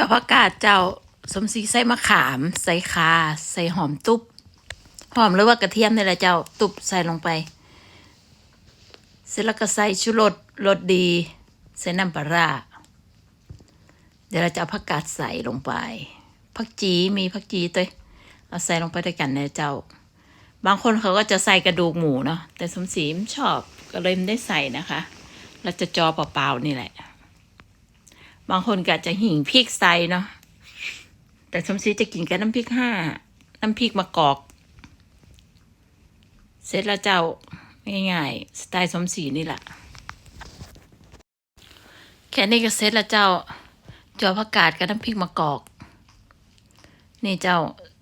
จ้าผักกาดเจ้าสมศรีใส่มะขาม ใส่คาใส่หอมตุ๊บหอมหรือว่ากระเทียมนี่แหละเจ้าตุบใส่ลงไป เสร็จแล้วก็ใส่ชูรสรสดี ใส่น้ำปลาร้าเดี๋ยวเราจะเอาผักกาดใส่ลงไปผักจีมีผักจีตัวเอาใส่ลงไปด้วยกันนะเจ้า บางคนเขาก็จะใส่กระดูกหมูเนาะแต่สมศรีชอบก็เลยไม่ได้ใส่นะคะ เราจะจอเปล่าๆนี่แหละ บางคนก็จะหิ่งพริกใส่เนาะแต่สมศรีจะกินกับน้ำพริกห้าน้ำพริกมะกอก เสร็จแล้วเจ้าง่ายๆสไตล์สมศรีนี่แหละแค่นี้ก็เสร็จแล้วเจ้าจอผักกาดกับน้ำพริกมะกอก นี่เจ้า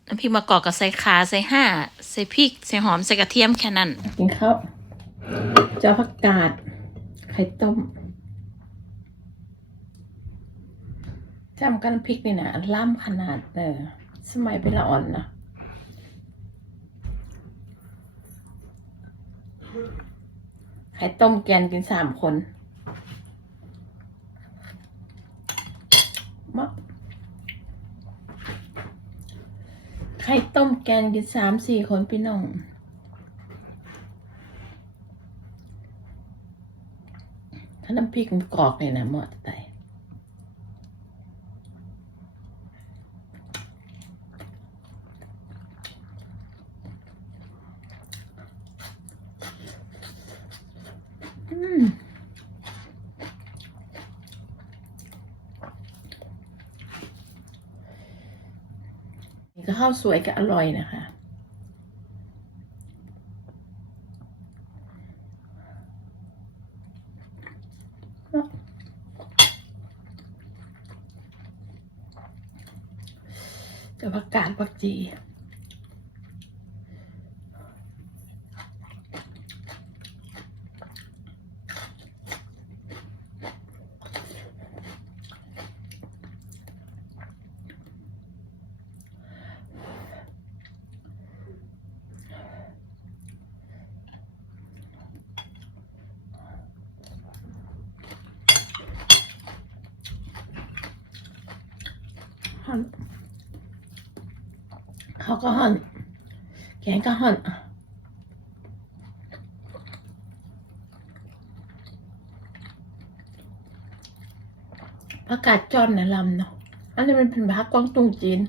น้ำพริกมะกอกกับใส่ขาใส่ห้าใส่พริกใส่หอมใส่กระเทียมแค่นั้นกินข้าวจอผักกาดไข่ต้ม จำกันพริกนี่นะล่ำขนาดเออสมัยเป็นละอ่อนนะไข่ต้มแกนกินสามคนมะไข่ต้มแกนกินสามสี่คนพี่น้องถ้าน้ำพริกมันกรอกเลยนะเหมาะจะตาย ก็ข้าวสวยก็อร่อยนะคะจะผักกาดผักจี หั่นเขาก็หั่นแกงก็หั่นผักกาดจอนนะลำเนาะอันนี้มันเป็นผักกวางตุ้งจีน